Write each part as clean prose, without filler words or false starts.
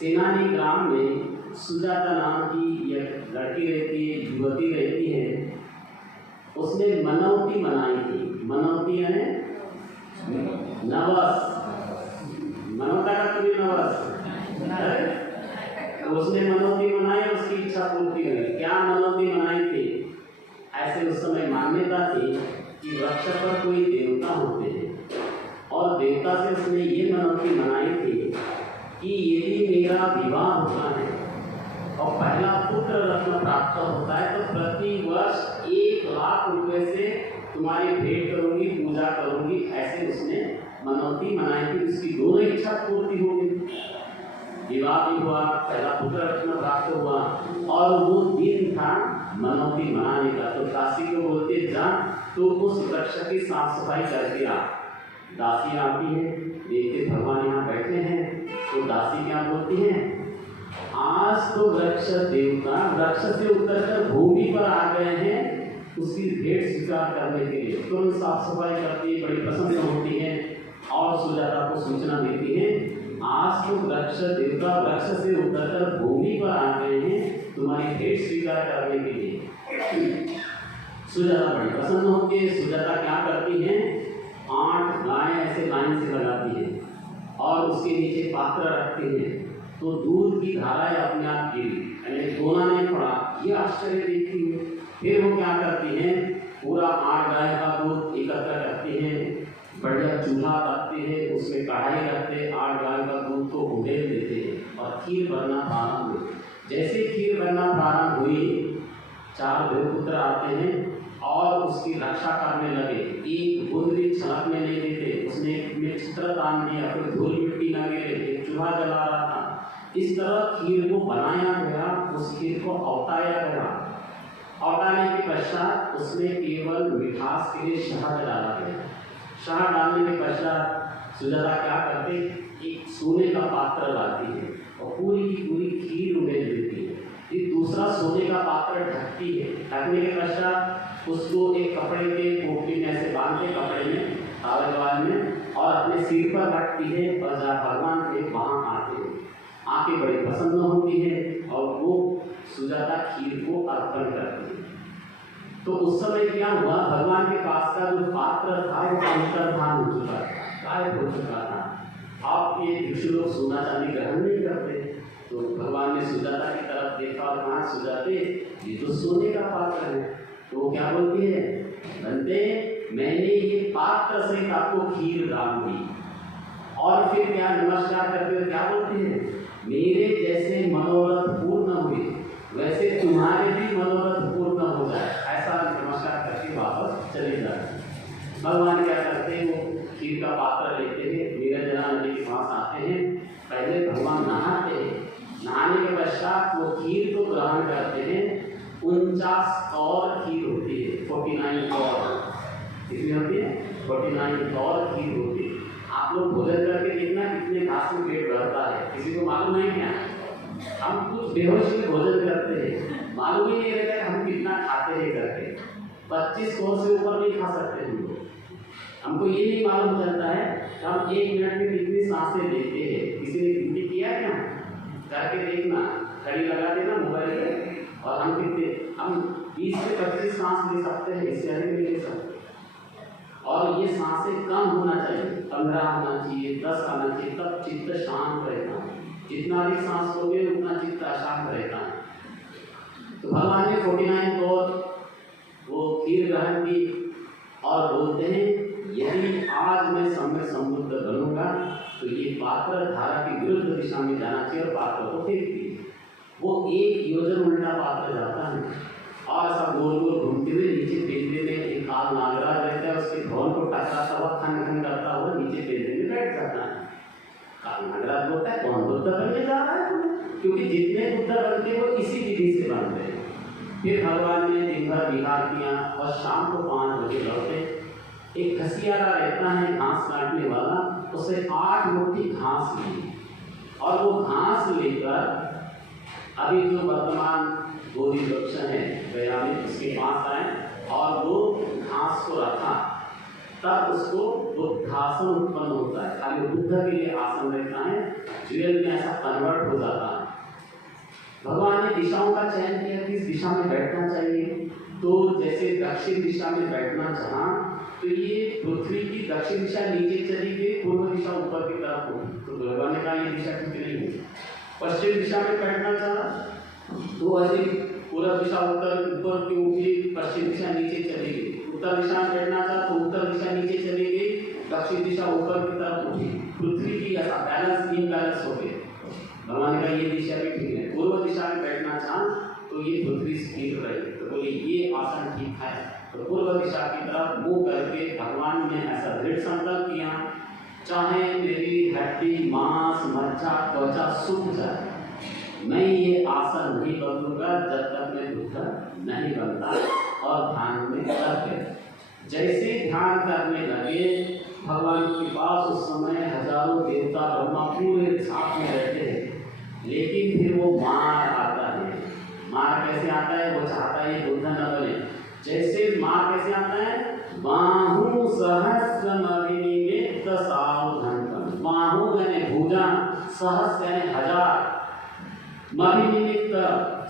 सेनानी ग्राम में सुजाता नाम की एक लड़की रहती है, युवती रहती है। उसने मनौती मनाई थी। मनौती है नवस, मनौता का तुम्हें नवस। तो उसने मनौती मनाई, उसकी इच्छा पूर्ति हुई। क्या मनौती मनाई थी? ऐसे उस समय मान्यता थी कि वृक्ष पर कोई देवता होते हैं, और देवता से उसने ये मनौती मनाई थी कि यदि मेरा विवाह होता है और पहला पुत्र रत्न प्राप्त होता है तो प्रति वर्ष 1,00,000 रुपये से तुम्हारी भेंट करूंगी, पूजा करूंगी। ऐसे उसने मनौती मनाई थी। उसकी दोनों इच्छा पूर्ति हो गई, विवाह भी हुआ, पहला पुत्र रत्न प्राप्त हुआ, और वो दिन था मनौती मनाने का। तो दासी को बोलते जा तो उस वृक्ष की साफ सफाई करके आ। दासी आती है, देखते भगवान यहाँ बैठे हैं, तो दासी क्या बोलती है, आज तो वृक्ष देवता वृक्ष से उतरकर भूमि पर आ गए हैं उसकी भेंट स्वीकार करने के लिए। तुरंत साफ सफाई करती है, बड़ी प्रसन्न होती है और सुजाता को सूचना देती है, आज तो वृक्ष देवता वृक्ष से उतरकर भूमि पर आ गए हैं तुम्हारी भेंट स्वीकार करने के लिए। सुजाता बड़ी प्रसन्न होती है। सुजाता क्या करती है, 8 गायें ऐसे लाइन से लगाती है और उसके नीचे पात्र रखते हैं, तो दूध की धाराएं अपने आप गिरी, दोना नहीं पड़ा। ये आश्चर्य देखती है। फिर वो क्या करती हैं, पूरा 8 गाय का दूध एकत्र करती हैं, बढ़िया चूल्हा रखते हैं, उसमें कढ़ाई रखते, 8 गाय का दूध को उड़ेल देते हैं और खीर बनना प्रारंभ हुई। जैसे खीर बनना प्रारंभ हुई, 4 देवपुत्र आते हैं और उसकी रक्षा करने लगे। एक बूंद भी छलकने नहीं देते। उसने एक चित्र तान दिया, फिर धूल मिट्टी न गिरे, एक चूल्हा जला रहा था। इस तरह खीर को बनाया गया, उस खीर को औटाया गया। औटाने के पश्चात उसमें केवल मिठास के लिए शहद डाला गया। शहद डालने के पश्चात सुजाता क्या करते, एक सोने का पात्र लाती है और पूरी की पूरी खीर उड़ेल देती है। फिर दूसरा सोने का पात्र ढकती है। ढकने के पश्चात उसको एक कपड़े के पोटली में ऐसे बांध के, कपड़े में तावेल में, और अपने सिर पर रखती है और जहाँ भगवान के वहाँ आते हैं। आके बड़ी प्रसन्न होती है और वो सुजाता खीर को अर्पण करती है। तो उस समय क्या हुआ, भगवान के पास का जो पात्र था वो अंतर्धान हो चुका था, गायब हो चुका था। आप ये भिक्षु लोग सोना चांदी ग्रहण नहीं करते। तो भगवान ने सुजाता की तरफ देखा और कहा, सुजाते ये तो सोने का पात्र है। तो वो क्या बोलती है, बंदे मैंने ये पात्र से आपको खीर डाल दी, नमस्कार करते हुए क्या बोलते हैं, मेरे जैसे मनोरथ पूर्ण हुए वैसे तुम्हारे भी मनोरथ पूर्ण हो जाए, ऐसा नमस्कार करके वापस चले जाते हैं। भगवान क्या करते हैं, वो खीर का पात्र लेते हैं, नीरंजना नदी के पास आते हैं, पहले भगवान नहाते हैं, नहाने के पश्चात वो खीर को ग्रहण करते हैं। 49 और खीर होती है, 49 और कितनी होती है, 49 और खीर होती है। आप लोग भोजन करके देखना कितने घास में पेट भरता है, किसी को मालूम नहीं क्या? हम कुछ बेहोशी में भोजन करते हैं, मालूम ही नहीं रहता है हम कितना खाते हैं करके। 25 कोस से ऊपर नहीं खा सकते हम लोग। हमको ये नहीं मालूम चलता है कि हम 1 मिनट में कितनी सांसें लेते हैं। किसी ने गिनती किया क्या? करके देखना, घड़ी लगा देना मोबाइल पे, और हम 20 से 25 सांस ले सकते हैं, इससे अधिक नहीं ले सकते। और ये सांसें कम होना चाहिए, 15 होना चाहिए, 10 आना चाहिए, तब चित्त शांत रहता है। जितना अधिक सांस लोगे उतना चित्त अशांत रहता है। तो भगवान ने 49 और वो खीर ग्रहण की और बोलते हैं, यदि आज मैं सम्यक संबुद्ध बनूंगा तो ये पात्र धारा की विरुद्ध दिशा में जाना चाहिए और पात्र को फेंक दिए। वो 1 योजन उल्टा पात्र जाता है और सब गोल गोल घूमते हुए नीचे पेंदे में एक काल नागराज रहता है, उसके भवन को टकराता हुआ खन खन करता हुआ नीचे पेंदे में बैठ जाता है। काल नागराज बोलता है, कौन बुद्ध बनने जा रहा है? क्योंकि जितने बुद्ध बनते वो इसी विधि से बनते हैं। फिर भगवान ने दिन भर विहार किया और शाम को 5 बजे लौटे। एक खसियारा रहता है घास काटने वाला, उसे 8 मुट्ठी घास ली और वो घास लेकर अभी जो वर्तमान बोधि वृक्ष है गया में उसके पास आए और वो घास को रखा। तब उसको बुद्धासन उत्पन्न होता है, खाली बुद्ध के लिए आसन रहता है, रियल में ऐसा कन्वर्ट हो जाता है। भगवान ने दिशाओं का चयन किया, किस दिशा में बैठना चाहिए। तो जैसे दक्षिण दिशा में बैठना चाहा तो ये पृथ्वी की दक्षिण दिशा नीचे चली गई, पूर्व दिशा ऊपर की तरफ होगी, तो भगवान ने कहा ये दिशा ठीक नहीं है। पश्चिम दिशा में बैठना चाहा तो ऐसे पूर्व दिशा ऊपर की उठी, पश्चिम दिशा नीचे चली गई। उत्तर दिशा में बैठना चाहा तो उत्तर दिशा नीचे चली गई, दक्षिण दिशा ऊपर की तरफ उठी। पृथ्वी की ऐसा बैलेंस इनबैलेंस हो गया। भगवान ने कहा ये दिशा भी ठीक है। पूर्व दिशा में बैठना चाहा तो ये पृथ्वी स्थिर रहेगी, तो बोले ये आसन ठीक है। तो पूर्व दिशा की तरफ मुंह करके भगवान ने ऐसा दृढ़ संकल्प किया, चाहे मेरी हड्डी मांस मज्जा त्वचा सूख जाए, मैं ये आसन नहीं बदलूंगा जब तक मैं बुद्ध नहीं बनता। और ध्यान में करके जैसे ध्यान करने लगे भगवान के पास उस समय हजारों देवता ब्रह्मा पूरे साथ में रहते हैं। लेकिन फिर वो मार आता है। मार कैसे आता है? वो चाहता है बुद्ध न बने। जैसे मार कैसे आता है? बाहु सहस्रमभिनिमित्त सावधंतम। बाहु यानी भुजा, सहस्र यानी हजार, मभिनिमित्त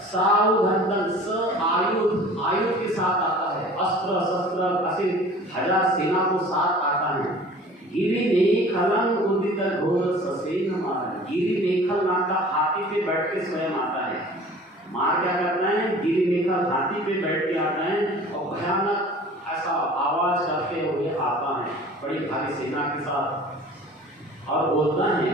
सावधंतम स आयुध, आयुध के साथ आता है, अस्त्र शस्त्र ऐसे 1000 सेना को साथ आता है। गिरि नेखलम उदित घोर ससेन मार। गिरि नेखल नाम का हाथी पे बैठ के स्वयं आता है। मार क्या करता है? गिरि नेखल हाथी पे बैठ के आता है और भयानक ऐसा आवाज करते हुए आता है बड़ी भारी सेना के साथ और बोलता है,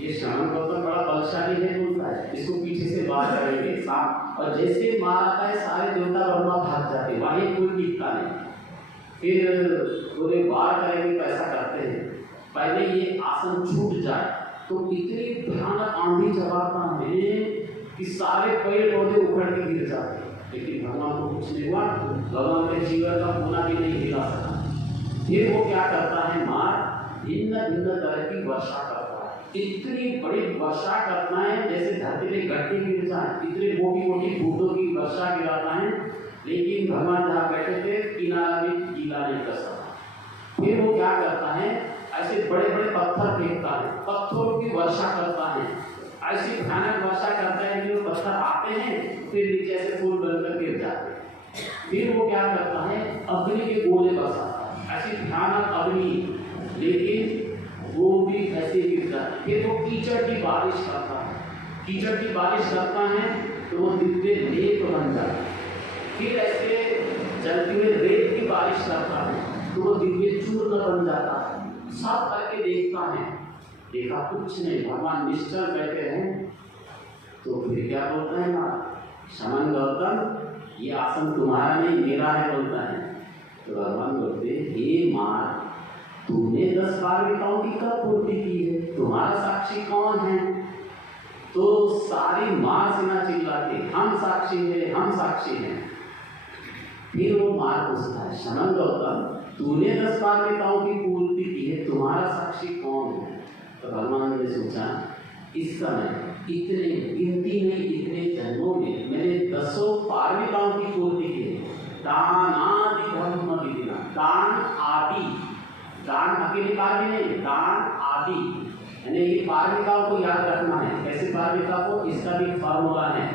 ये श्रवण गौतम बड़ा बलशाली है, बोलता है इसको पीछे से वार करेंगे सांप। और जैसे मार आता है सारे देवता ब्रह्मा भाग जाते हैं, वहीं कोई टिकता नहीं। फिर पूरे वार करेंगे तो ऐसा करते हैं, पहले ये आसन छूट जाए तो इतनी भयानक आंधी चलाता है कि सारे पेड़ पौधे उखड़ के गिर जाते हैं। लेकिन भगवान को कुछ नहीं हुआ, भगवान के जीवन का कोना भी नहीं हिला सका। फिर वो क्या करता है? मार भिन्न भिन्न तरह की वर्षा करता है। इतनी बड़ी वर्षा करता है जैसे धरती में गड्ढे गिर जाए, इतनी मोटी मोटी बूंदों की वर्षा गिराता है। लेकिन भगवान जहाँ बैठे थे किनारा में गीला नहीं कर सकता। फिर वो क्या करता है? ऐसे बड़े बड़े पत्थर फेंकता है, पत्थरों की वर्षा करता है। ऐसी भयानक वर्षा करता है कि वो पत्थर आते हैं फिर नीचे से फूल बनकर गिर जाते हैं। फिर वो क्या करता है? अग्नि के गोले बरसाता है, ऐसी भयानक अग्नि, लेकिन वो भी ऐसे गिर जाते हैं। फिर वो कीचड़ की बारिश करता है, कीचड़ की बारिश करता है तो वो दिव्य लेप बन जाता है। फिर ऐसे जलती हुए रेत की बारिश करता है तो वो दिव्य चूर्ण बन जाता है। सब करके देखता है देखा कुछ नहीं, भगवान निश्चल बैठे हैं। तो फिर क्या बोलता है मार, शमन गौतम ये आसन तुम्हारा नहीं मेरा है बोलता है। तो भगवान बोलते हे मार, तूने 10 पारमिताओं की कब पूर्ति की है, तुम्हारा साक्षी कौन है? तो सारी मार सेना चिल्लाती हम साक्षी है, हम साक्षी हैं। फिर वो मार पूछता है शमन गौतम तूने 10 पारमिताओं की पूर्ति की है, तुम्हारा साक्षी कौन है? तो भगवान ने सोचा इस समय इतने गिनती नहीं, इतने जन्मों में मैंने 10 पारमिताओं की पूर्ति की है। दान आदि ब्रह्म विधिना, दान आदि, दान अकेले कार्य नहीं, दान आदि यानी ये पारमिताओं को याद रखना है। कैसे पारमिता को, इसका भी फॉर्मूला है,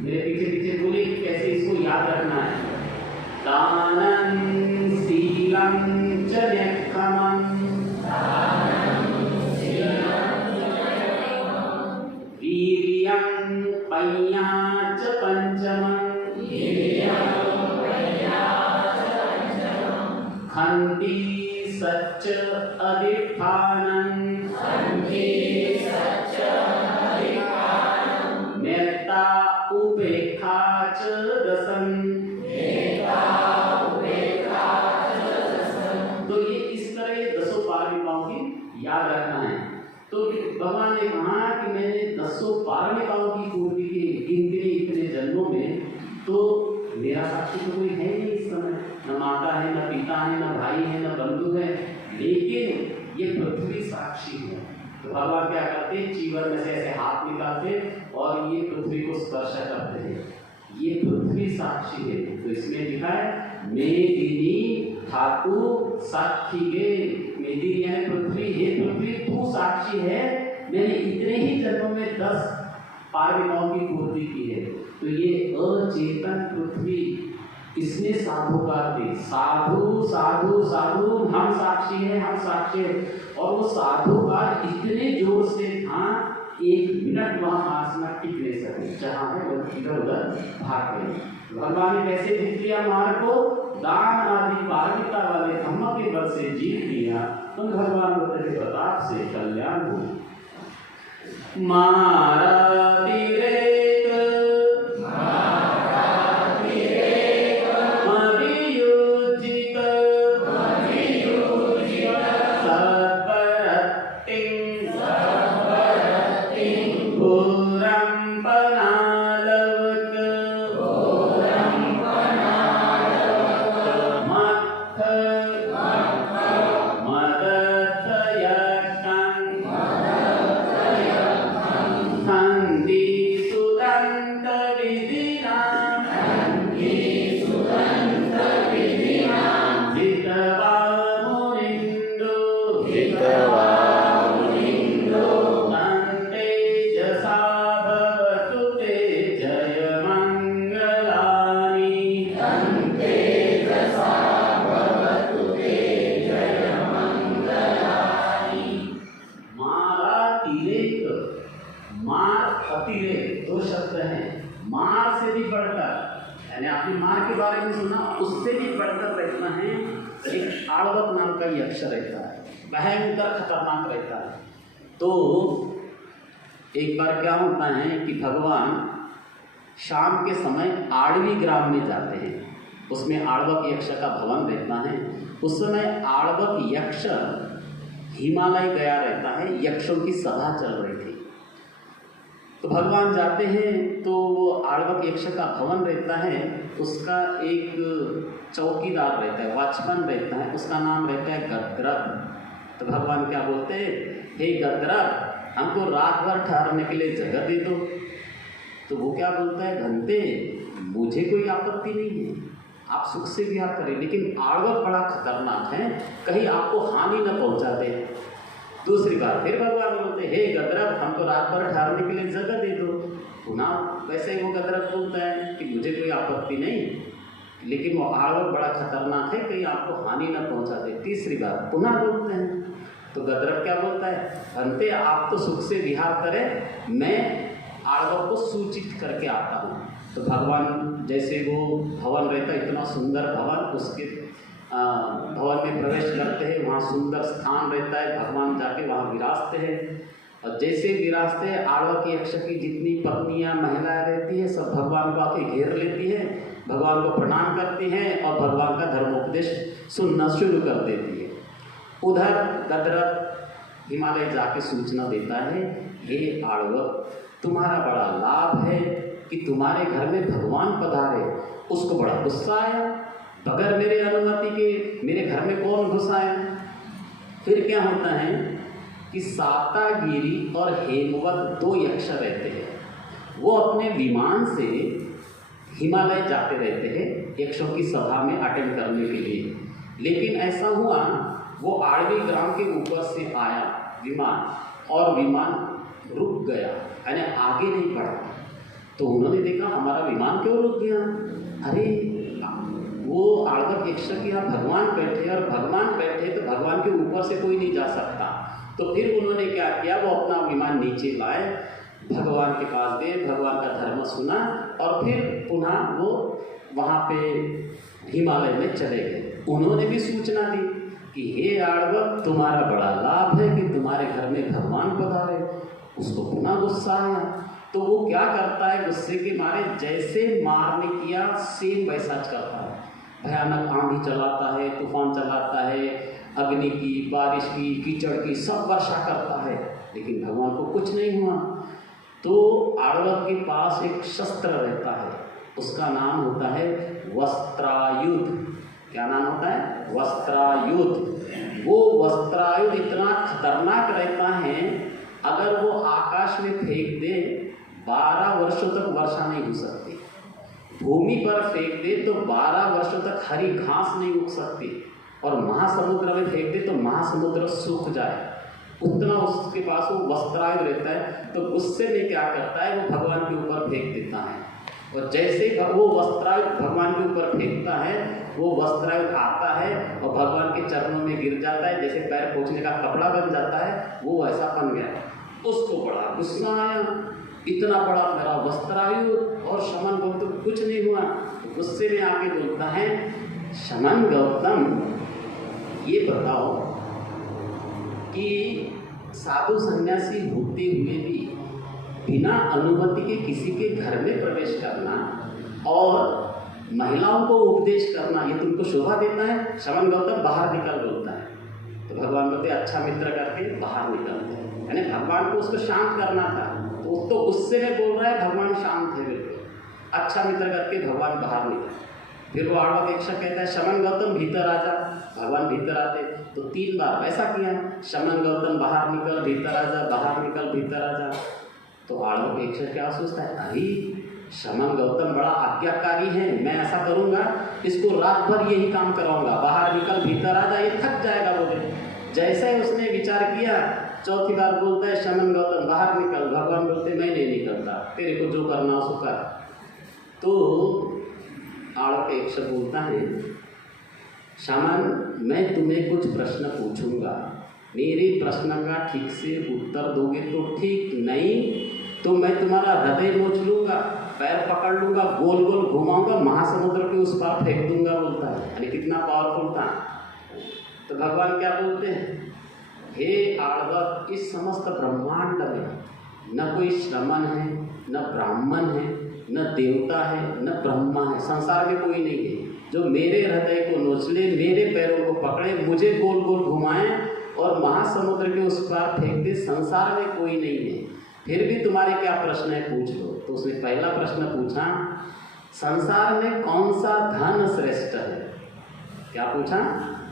मेरे पीछे पीछे बोले कैसे इसको याद रखना है। दानं शीलं च न्यक्खमं, वीर्यं पय्या च पंचमं, खन्ति सच्च अधिष्ठानं, मेत्ता उपेक्षा च दशम। तो ये इस तरह ये 10 पारमिताओं की याद रखना है। तो भगवान ने कहा कि मैंने 10 पारमिताओं की पूर्ति की गिनती इतने जन्मों में, तो मेरा साक्षी तो कोई है नहीं इस समय, न माता है, न पिता है, न भाई है, न बंधु है, लेकिन ये पृथ्वी साक्षी है। तो भगवान क्या करते, चीवर में से ऐसे हाथ निकालते और ये पृथ्वी को स्पर्श करते हैं, ये पृथ्वी साक्षी है। तो इसमें लिखा है मेदिनी धातु साक्षी गे, मेदिनी यानी पृथ्वी, हे पृथ्वी तू साक्षी है, मैंने इतने ही जन्मों में 10 पारमिताओं की पूर्ति की है। तो ये अचेतन पृथ्वी, इसने साधुकार दी, साधु साधु साधु हम साक्षी है, हम साक्षी है। और वो साधुकार इतने जोर से था 1 मिनट वहां आसना टिक नहीं सके, जहां है वो इधर उधर भाग गए। भगवान ने कैसे जीत लिया मार को, दान आदि पारमिता वाले धम्म के बल से जीत लिया। तो भगवान के प्रताप से कल्याण हो। मारा तिरेक यक्ष रहता है, भयंकर खतरनाक रहता है। तो एक बार क्या होता है कि भगवान शाम के समय आड़वी ग्राम में जाते हैं, उसमें आड़वक यक्ष का भवन रहता है। उस समय आड़वक यक्ष हिमालय गया रहता है, यक्षों की सभा चल रही थी। तो भगवान जाते हैं तो वो आड़वक यक्ष का भवन रहता है, उसका एक चौकीदार रहता है, वॉचमैन रहता है, उसका नाम रहता है गद्रभ। तो भगवान क्या बोलते हैं, हे गद्रभ हमको रात भर ठहरने के लिए जगह दे दो। तो वो क्या बोलता है, घंटे मुझे कोई आपत्ति नहीं है, आप सुख से विहार करें, लेकिन आड़वक बड़ा खतरनाक है, कहीं आपको हानि न पहुंचा दे। दूसरी बार फिर भगवान बोलते हे गद्रभ हमको रात भर ठहरने के लिए जगह दे दो। पुनः वैसे ही वो गद्रभ बोलता है कि मुझे कोई आपत्ति नहीं, लेकिन वो आड़वक बड़ा खतरनाक है, कहीं आपको हानि न पहुंचा दे। तीसरी बार पुनः बोलते हैं तो गद्रभ क्या बोलता है, अंते आप तो सुख से विहार करें, मैं आड़वक को सूचित करके आता हूँ। तो भगवान जैसे वो भवन रहता है, इतना सुंदर भवन, उसके भवन में प्रवेश करते हैं, वहाँ सुंदर स्थान रहता है, भगवान जाके वहाँ विराजते हैं। और जैसे विराजते हैं, आळवक यक्ष की जितनी पत्नियाँ महिलाएं रहती हैं सब भगवान को आके घेर लेती हैं, भगवान को प्रणाम करती हैं और भगवान का धर्मोपदेश सुनना शुरू कर देती है। उधर गदरथ हिमालय जाके सूचना देता है, हे आळवक, तुम्हारा बड़ा लाभ है कि तुम्हारे घर में भगवान पधारे। उसको बड़ा गुस्सा आया, बगैर मेरे अनुमति के मेरे घर में कौन घुस आया। फिर क्या होता है कि सातागिरी और हेमवत दो यक्ष रहते हैं, वो अपने विमान से हिमालय जाते रहते हैं यक्षों की सभा में अटेंड करने के लिए। लेकिन ऐसा हुआ, वो आळवी ग्राम के ऊपर से आया विमान, और विमान रुक गया, यानी आगे नहीं बढ़ा। तो उन्होंने देखा हमारा विमान क्यों रुक गया। अरे वो आळवक यक्ष के यहाँ भगवान बैठे, और भगवान बैठे तो भगवान के ऊपर से कोई नहीं जा सकता। तो फिर उन्होंने क्या किया, वो अपना विमान नीचे लाए, भगवान के पास गए, भगवान का धर्म सुना, और फिर पुनः वो वहाँ पे हिमालय में चले गए। उन्होंने भी सूचना दी कि हे आळवक, तुम्हारा बड़ा लाभ है कि तुम्हारे घर में भगवान पधारे। उसको पुनः गुस्सा आया, तो वो क्या करता है, गुस्से के मारे जैसे मारने किया सेम वैसा करता है। भयानक आंधी चलाता है, तूफान चलाता है, अग्नि की, बारिश की, कीचड़ की सब वर्षा करता है, लेकिन भगवान को कुछ नहीं हुआ। तो आळवक के पास एक शस्त्र रहता है, उसका नाम होता है वस्त्रायुध। क्या नाम होता है? वस्त्रायुध। वो वस्त्रायुध इतना खतरनाक रहता है, अगर वो आकाश में फेंक दे 12 वर्षों तक वर्षा नहीं हो सकती। भूमि पर फेंक दे तो 12 वर्षों तक हरी घास नहीं उग सकती, और महासमुद्र में फेंक दे तो महासमुद्र सूख जाए, उतना उसके पास वो वस्त्रायुध रहता है। तो गुस्से में क्या करता है, वो भगवान के ऊपर फेंक देता है, और जैसे वो वस्त्रायुध भगवान के ऊपर फेंकता है, वो वस्त्रायुध आता है और भगवान के चरणों में गिर जाता है, जैसे पैर पोंछने का कपड़ा बन जाता है, वो वैसा बन गया। उसको बड़ा गुस्सा आया, इतना बड़ा मेरा वस्त्रायुध, और शमन गौतम कुछ नहीं हुआ। तो गुस्से में आके बोलता है, शमन गौतम, ये बताओ कि साधु सन्यासी होते हुए भी बिना अनुमति के किसी के घर में प्रवेश करना और महिलाओं को उपदेश करना, ये तुमको शोभा देता है? शमन गौतम बाहर निकल बोलता है। तो भगवान बोलते अच्छा मित्र करके बाहर निकलते हैं, यानी भगवान को उसको शांत करना था। तो गुस्से में बोल रहा है, भगवान शांत है बिल्कुल, अच्छा मित्र करके भगवान बाहर निकले। फिर वो आळवक यक्ष कहता है, शमन गौतम भीतर आ जा। भगवान भीतर आते, तो 3 बार वैसा किया, शमन गौतम बाहर निकल, भीतर आ जा, बाहर निकल, भीतर आ जा। तो आळवक यक्ष क्या सोचता है, अरे शमन गौतम बड़ा आज्ञाकारी है, मैं ऐसा करूँगा, इसको रात भर यही काम कराऊंगा, बाहर निकल भीतर आ जा, ये थक जाएगा। बोले जैसे ही उसने विचार किया, चौथी बार बोलता है, शमन गौतम बाहर निकल। भगवान बोलते मैं नहीं निकलता, तेरे को जो करना हो सो कर। तो आळवक यक्ष बोलता है, शमन मैं तुम्हें कुछ प्रश्न पूछूंगा, मेरे प्रश्न का ठीक से उत्तर दोगे तो ठीक, नहीं तो मैं तुम्हारा हृदय नोच लूँगा, पैर पकड़ लूँगा, गोल गोल घुमाऊंगा, महासमुद्र के उस पार फेंक दूंगा। बोलता है, यानी कितना पावरफुल था। तो भगवान क्या बोलते हैं, हे आळवक, इस समस्त ब्रह्मांड में न कोई श्रमण है, न ब्राह्मण है, न देवता है, न ब्रह्मा है, संसार में कोई नहीं है जो मेरे हृदय को नोच ले, मेरे पैरों को पकड़े, मुझे गोल गोल घुमाए और महासमुद्र के उस पार फेंक दे। संसार में कोई नहीं है, फिर भी तुम्हारे क्या प्रश्न है पूछ लो। तो उसने पहला प्रश्न पूछा, संसार में कौन सा धन श्रेष्ठ है? क्या पूछा?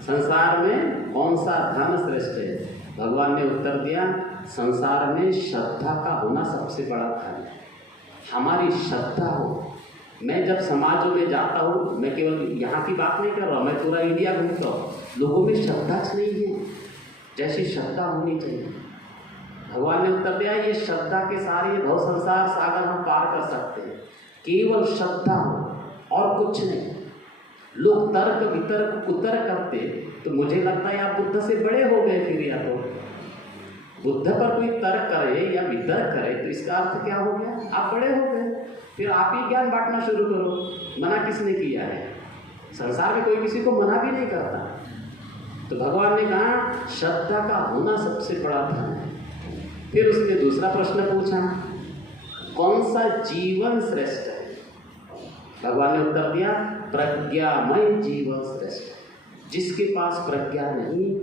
संसार में कौन सा धन श्रेष्ठ है? भगवान ने उत्तर दिया, संसार में श्रद्धा का होना सबसे बड़ा धन है। हमारी श्रद्धा हो। मैं जब समाजों में जाता हूँ, मैं केवल यहाँ की बात नहीं कर रहा हूँ, मैं पूरा इंडिया घूमता हूँ, लोगों में श्रद्धा नहीं है जैसी श्रद्धा होनी चाहिए। भगवान ने उत्तर दिया, ये श्रद्धा के सारे भव संसार सागर हम पार कर सकते हैं, केवल श्रद्धा हो और कुछ नहीं। लोग तर्क वितर्क कुतर्क करते, तो मुझे लगता है आप बुद्ध से बड़े हो गए। फिर या तो बुद्ध पर कोई तर्क करे या वितर्क करे तो इसका अर्थ क्या हो गया, आप बड़े हो गए। फिर आप ही ज्ञान बांटना शुरू करो, मना किसने किया है? संसार में कोई किसी को मना भी नहीं करता। तो भगवान ने कहा श्रद्धा का होना सबसे बड़ा धन है। फिर उसने दूसरा प्रश्न पूछा, कौन सा जीवन श्रेष्ठ है? भगवान ने उत्तर दिया, प्रज्ञामय जीवन श्रेष्ठ है। जिसके पास प्रज्ञा नहीं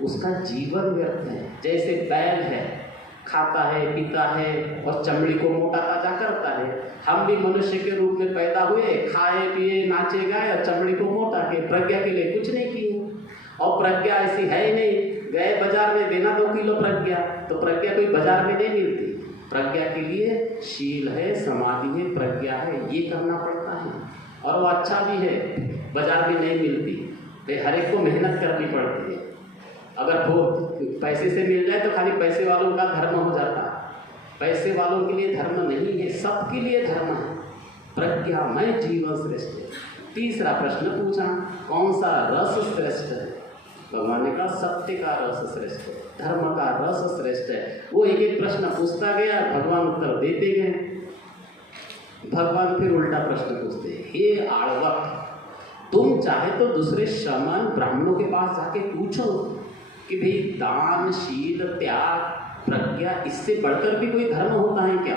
उसका जीवन व्यर्थ है। जैसे बैल है, खाता है, पीता है और चमड़ी को मोटा ताजा करता है। हम भी मनुष्य के रूप में पैदा हुए, खाए पिए नाचे गाए और चमड़ी को मोटा के, प्रज्ञा के लिए कुछ नहीं किए। और प्रज्ञा ऐसी है ही नहीं, गए बाजार में देना 2 किलो प्रज्ञा, तो प्रज्ञा कोई बाजार में नहीं मिलती। प्रज्ञा के लिए शील है, समाधि है, प्रज्ञा है, ये करना पड़ता है। और वो अच्छा भी है, बाजार में नहीं मिलती, तो हर एक को मेहनत करनी पड़ती है। अगर वो पैसे से मिल जाए तो खाली पैसे वालों का धर्म हो जाता। पैसे वालों के लिए धर्म नहीं है, सबके लिए धर्म है। प्रज्ञामय जीवन श्रेष्ठ है। तीसरा प्रश्न पूछा, कौन सा रस श्रेष्ठ है? भगवान ने कहा सत्य का रस श्रेष्ठ है, धर्म का रस श्रेष्ठ है। वो एक एक प्रश्न पूछता गया, भगवान उत्तर देते गए। भगवान फिर उल्टा प्रश्न पूछते, हे आर्वक, तुम चाहे तो दूसरे श्रमण ब्राह्मणों के पास जाके पूछो कि भाई दान, शील, त्याग, प्रज्ञा, इससे बढ़कर भी कोई धर्म होता है क्या?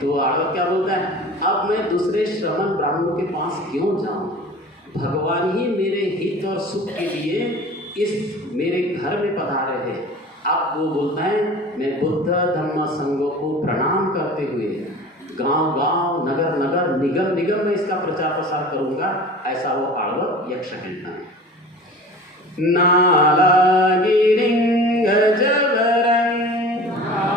तो आर्वक क्या बोलता है, अब मैं दूसरे श्रमण ब्राह्मणों के पास क्यों जाऊं? भगवान ही मेरे हित और सुख के लिए इस मेरे घर में पधारे हैं। अब वो बोलता है, मैं बुद्ध धम्म संघों को प्रणाम करते हुए गांव गांव, नगर नगर, निगम निगम में इसका प्रचार प्रसार करूंगा। ऐसा वो आर्वक यक्ष कहता है। नालागिरिं